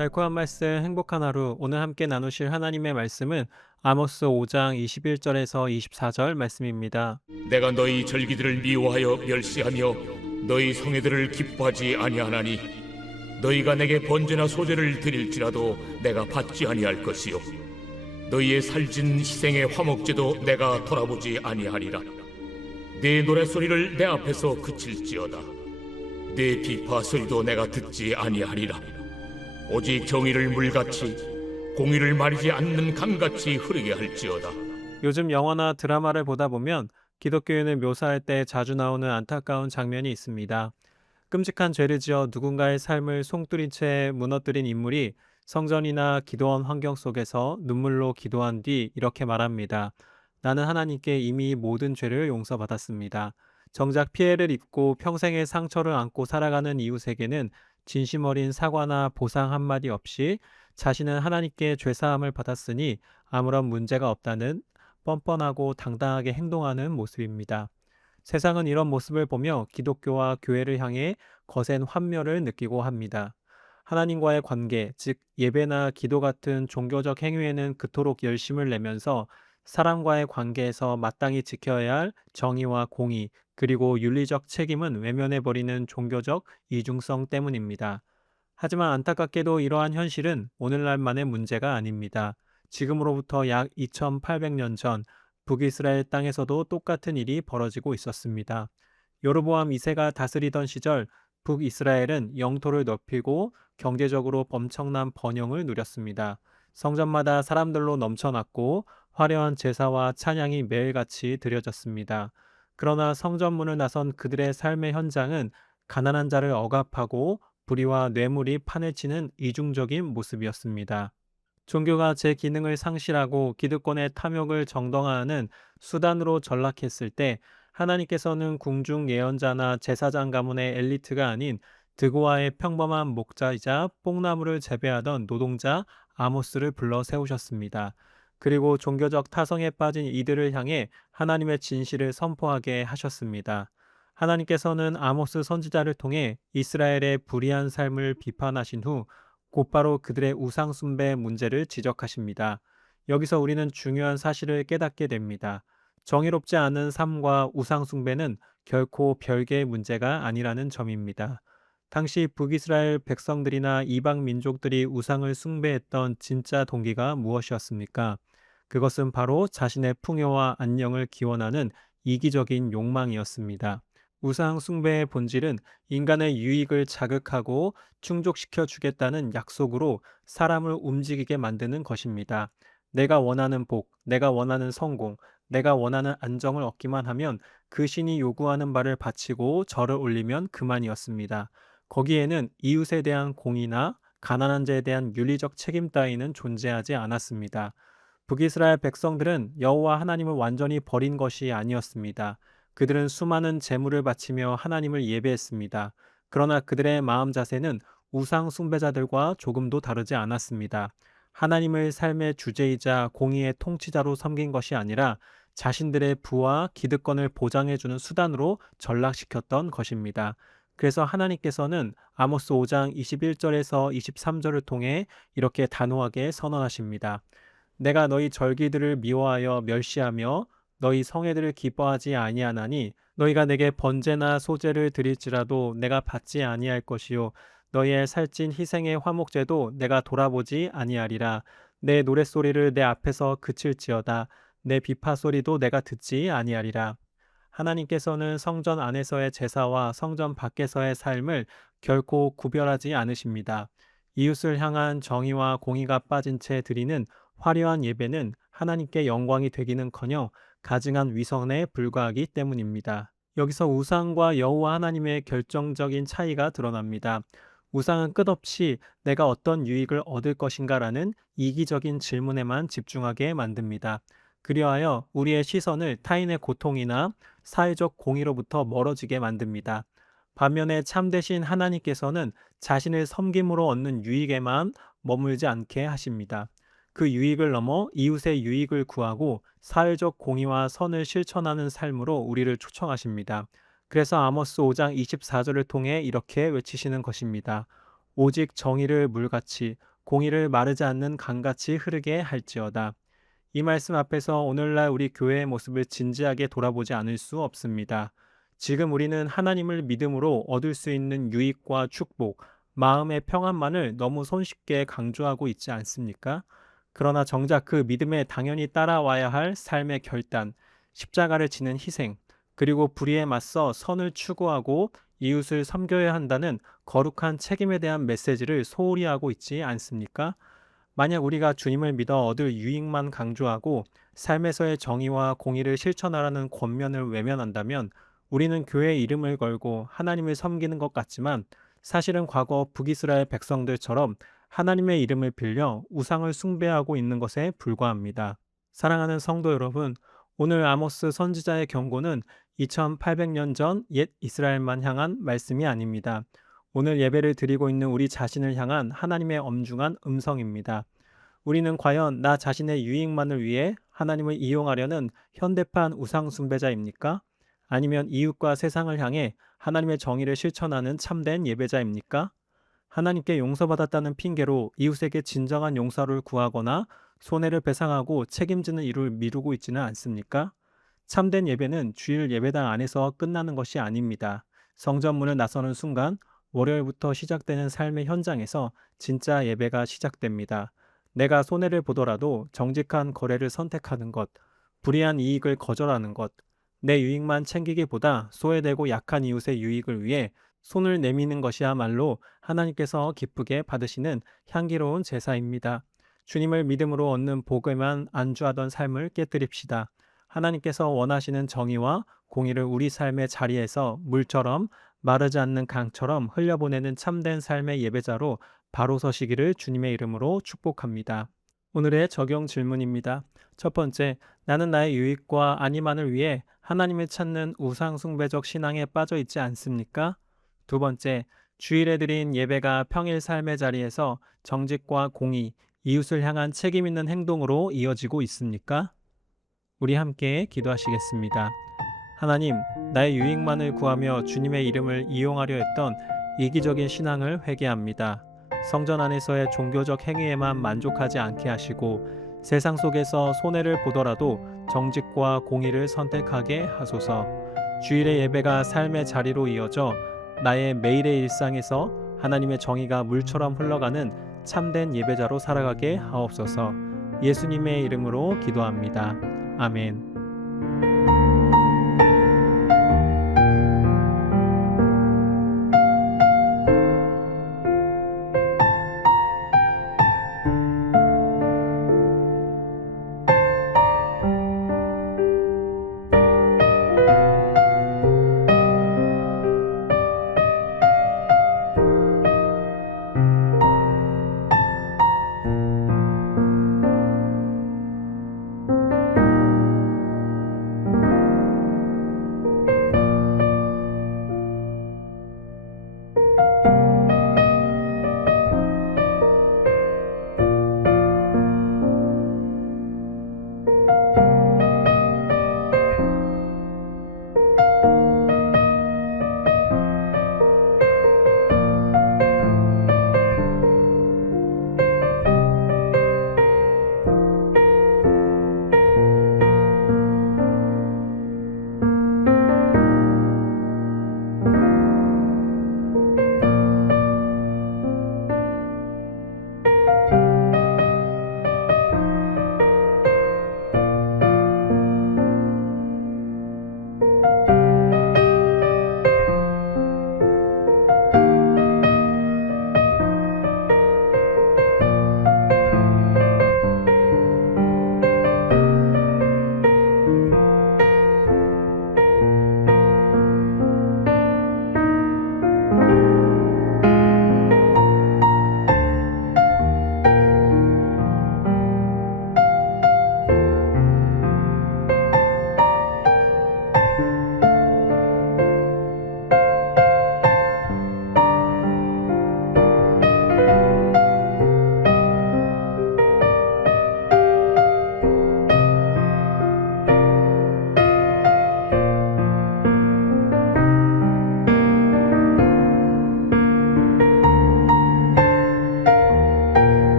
달콤한 말씀, 행복한 하루. 오늘 함께 나누실 하나님의 말씀은 아모스 5장 21절에서 24절 말씀입니다. 내가 너희 절기들을 미워하여 멸시하며 너희 성회들을 기뻐하지 아니하나니 너희가 내게 번제나 소제를 드릴지라도 내가 받지 아니할 것이요 너희의 살진 희생의 화목제도 내가 돌아보지 아니하리라. 네 노랫소리를 내 앞에서 그칠지어다. 네 비파 소리도 내가 듣지 아니하리라. 오직 정의를 물같이 공의를 마르지 않는 강같이 흐르게 할지어다. 요즘 영화나 드라마를 보다 보면 기독교인을 묘사할 때 자주 나오는 안타까운 장면이 있습니다. 끔찍한 죄를 지어 누군가의 삶을 송두린 채 무너뜨린 인물이 성전이나 기도원 환경 속에서 눈물로 기도한 뒤 이렇게 말합니다. 나는 하나님께 이미 모든 죄를 용서받았습니다. 정작 피해를 입고 평생의 상처를 안고 살아가는 이웃에게는 진심 어린 사과나 보상 한마디 없이 자신은 하나님께 죄사함을 받았으니 아무런 문제가 없다는 뻔뻔하고 당당하게 행동하는 모습입니다. 세상은 이런 모습을 보며 기독교와 교회를 향해 거센 환멸을 느끼고 합니다. 하나님과의 관계, 즉 예배나 기도 같은 종교적 행위에는 그토록 열심을 내면서 사람과의 관계에서 마땅히 지켜야 할 정의와 공의, 그리고 윤리적 책임은 외면해버리는 종교적 이중성 때문입니다. 하지만 안타깝게도 이러한 현실은 오늘날만의 문제가 아닙니다. 지금으로부터 약 2800년 전 북이스라엘 땅에서도 똑같은 일이 벌어지고 있었습니다. 여로보암 2세가 다스리던 시절 북이스라엘은 영토를 넓히고 경제적으로 엄청난 번영을 누렸습니다. 성전마다 사람들로 넘쳐났고 화려한 제사와 찬양이 매일같이 드려졌습니다. 그러나 성전문을 나선 그들의 삶의 현장은 가난한 자를 억압하고 불의와 뇌물이 판을 치는 이중적인 모습이었습니다. 종교가 제 기능을 상실하고 기득권의 탐욕을 정당화하는 수단으로 전락했을 때 하나님께서는 궁중 예언자나 제사장 가문의 엘리트가 아닌 드고아의 평범한 목자이자 뽕나무를 재배하던 노동자 아모스를 불러 세우셨습니다. 그리고 종교적 타성에 빠진 이들을 향해 하나님의 진실을 선포하게 하셨습니다. 하나님께서는 아모스 선지자를 통해 이스라엘의 불의한 삶을 비판하신 후 곧바로 그들의 우상 숭배 문제를 지적하십니다. 여기서 우리는 중요한 사실을 깨닫게 됩니다. 정의롭지 않은 삶과 우상 숭배는 결코 별개의 문제가 아니라는 점입니다. 당시 북이스라엘 백성들이나 이방 민족들이 우상을 숭배했던 진짜 동기가 무엇이었습니까? 그것은 바로 자신의 풍요와 안녕을 기원하는 이기적인 욕망이었습니다. 우상 숭배의 본질은 인간의 유익을 자극하고 충족시켜 주겠다는 약속으로 사람을 움직이게 만드는 것입니다. 내가 원하는 복, 내가 원하는 성공, 내가 원하는 안정을 얻기만 하면 그 신이 요구하는 바를 바치고 절을 올리면 그만이었습니다. 거기에는 이웃에 대한 공의나 가난한 자에 대한 윤리적 책임 따위는 존재하지 않았습니다. 북이스라엘 백성들은 여호와 하나님을 완전히 버린 것이 아니었습니다. 그들은 수많은 제물을 바치며 하나님을 예배했습니다. 그러나 그들의 마음 자세는 우상 숭배자들과 조금도 다르지 않았습니다. 하나님을 삶의 주제이자 공의의 통치자로 섬긴 것이 아니라 자신들의 부와 기득권을 보장해주는 수단으로 전락시켰던 것입니다. 그래서 하나님께서는 아모스 5장 21절에서 23절을 통해 이렇게 단호하게 선언하십니다. 내가 너희 절기들을 미워하여 멸시하며 너희 성회들을 기뻐하지 아니하나니 너희가 내게 번제나 소제를 드릴지라도 내가 받지 아니할 것이요 너희의 살찐 희생의 화목제도 내가 돌아보지 아니하리라. 내 노랫소리를 내 앞에서 그칠지어다. 내 비파 소리도 내가 듣지 아니하리라. 하나님께서는 성전 안에서의 제사와 성전 밖에서의 삶을 결코 구별하지 않으십니다. 이웃을 향한 정의와 공의가 빠진 채 드리는 화려한 예배는 하나님께 영광이 되기는커녕 가증한 위선에 불과하기 때문입니다. 여기서 우상과 여호와 하나님의 결정적인 차이가 드러납니다. 우상은 끝없이 내가 어떤 유익을 얻을 것인가라는 이기적인 질문에만 집중하게 만듭니다. 그리하여 우리의 시선을 타인의 고통이나 사회적 공의로부터 멀어지게 만듭니다. 반면에 참되신 하나님께서는 자신을 섬김으로 얻는 유익에만 머물지 않게 하십니다. 그 유익을 넘어 이웃의 유익을 구하고 사회적 공의와 선을 실천하는 삶으로 우리를 초청하십니다. 그래서 아모스 5장 24절을 통해 이렇게 외치시는 것입니다. 오직 정의를 물같이 공의를 마르지 않는 강같이 흐르게 할지어다. 이 말씀 앞에서 오늘날 우리 교회의 모습을 진지하게 돌아보지 않을 수 없습니다. 지금 우리는 하나님을 믿음으로 얻을 수 있는 유익과 축복, 마음의 평안만을 너무 손쉽게 강조하고 있지 않습니까? 그러나 정작 그 믿음에 당연히 따라와야 할 삶의 결단, 십자가를 지는 희생, 그리고 불의에 맞서 선을 추구하고 이웃을 섬겨야 한다는 거룩한 책임에 대한 메시지를 소홀히 하고 있지 않습니까? 만약 우리가 주님을 믿어 얻을 유익만 강조하고 삶에서의 정의와 공의를 실천하라는 권면을 외면한다면 우리는 교회의 이름을 걸고 하나님을 섬기는 것 같지만 사실은 과거 북이스라엘 백성들처럼 하나님의 이름을 빌려 우상을 숭배하고 있는 것에 불과합니다. 사랑하는 성도 여러분, 오늘 아모스 선지자의 경고는 2800년 전 옛 이스라엘만 향한 말씀이 아닙니다. 오늘 예배를 드리고 있는 우리 자신을 향한 하나님의 엄중한 음성입니다. 우리는 과연 나 자신의 유익만을 위해 하나님을 이용하려는 현대판 우상 숭배자입니까? 아니면 이웃과 세상을 향해 하나님의 정의를 실천하는 참된 예배자입니까? 하나님께 용서받았다는 핑계로 이웃에게 진정한 용서를 구하거나 손해를 배상하고 책임지는 일을 미루고 있지는 않습니까? 참된 예배는 주일 예배당 안에서 끝나는 것이 아닙니다. 성전문을 나서는 순간 월요일부터 시작되는 삶의 현장에서 진짜 예배가 시작됩니다. 내가 손해를 보더라도 정직한 거래를 선택하는 것, 불이한 이익을 거절하는 것, 내 유익만 챙기기보다 소외되고 약한 이웃의 유익을 위해 손을 내미는 것이야말로 하나님께서 기쁘게 받으시는 향기로운 제사입니다. 주님을 믿음으로 얻는 복에만 안주하던 삶을 깨뜨립시다. 하나님께서 원하시는 정의와 공의를 우리 삶의 자리에서 물처럼 마르지 않는 강처럼 흘려보내는 참된 삶의 예배자로 바로 서시기를 주님의 이름으로 축복합니다. 오늘의 적용 질문입니다. 첫 번째, 나는 나의 유익과 안위만을 위해 하나님을 찾는 우상숭배적 신앙에 빠져 있지 않습니까? 두 번째, 주일에 드린 예배가 평일 삶의 자리에서 정직과 공의, 이웃을 향한 책임 있는 행동으로 이어지고 있습니까? 우리 함께 기도하시겠습니다. 하나님, 나의 유익만을 구하며 주님의 이름을 이용하려 했던 이기적인 신앙을 회개합니다. 성전 안에서의 종교적 행위에만 만족하지 않게 하시고 세상 속에서 손해를 보더라도 정직과 공의를 선택하게 하소서. 주일의 예배가 삶의 자리로 이어져 나의 매일의 일상에서 하나님의 정의가 물처럼 흘러가는 참된 예배자로 살아가게 하옵소서. 예수님의 이름으로 기도합니다. 아멘.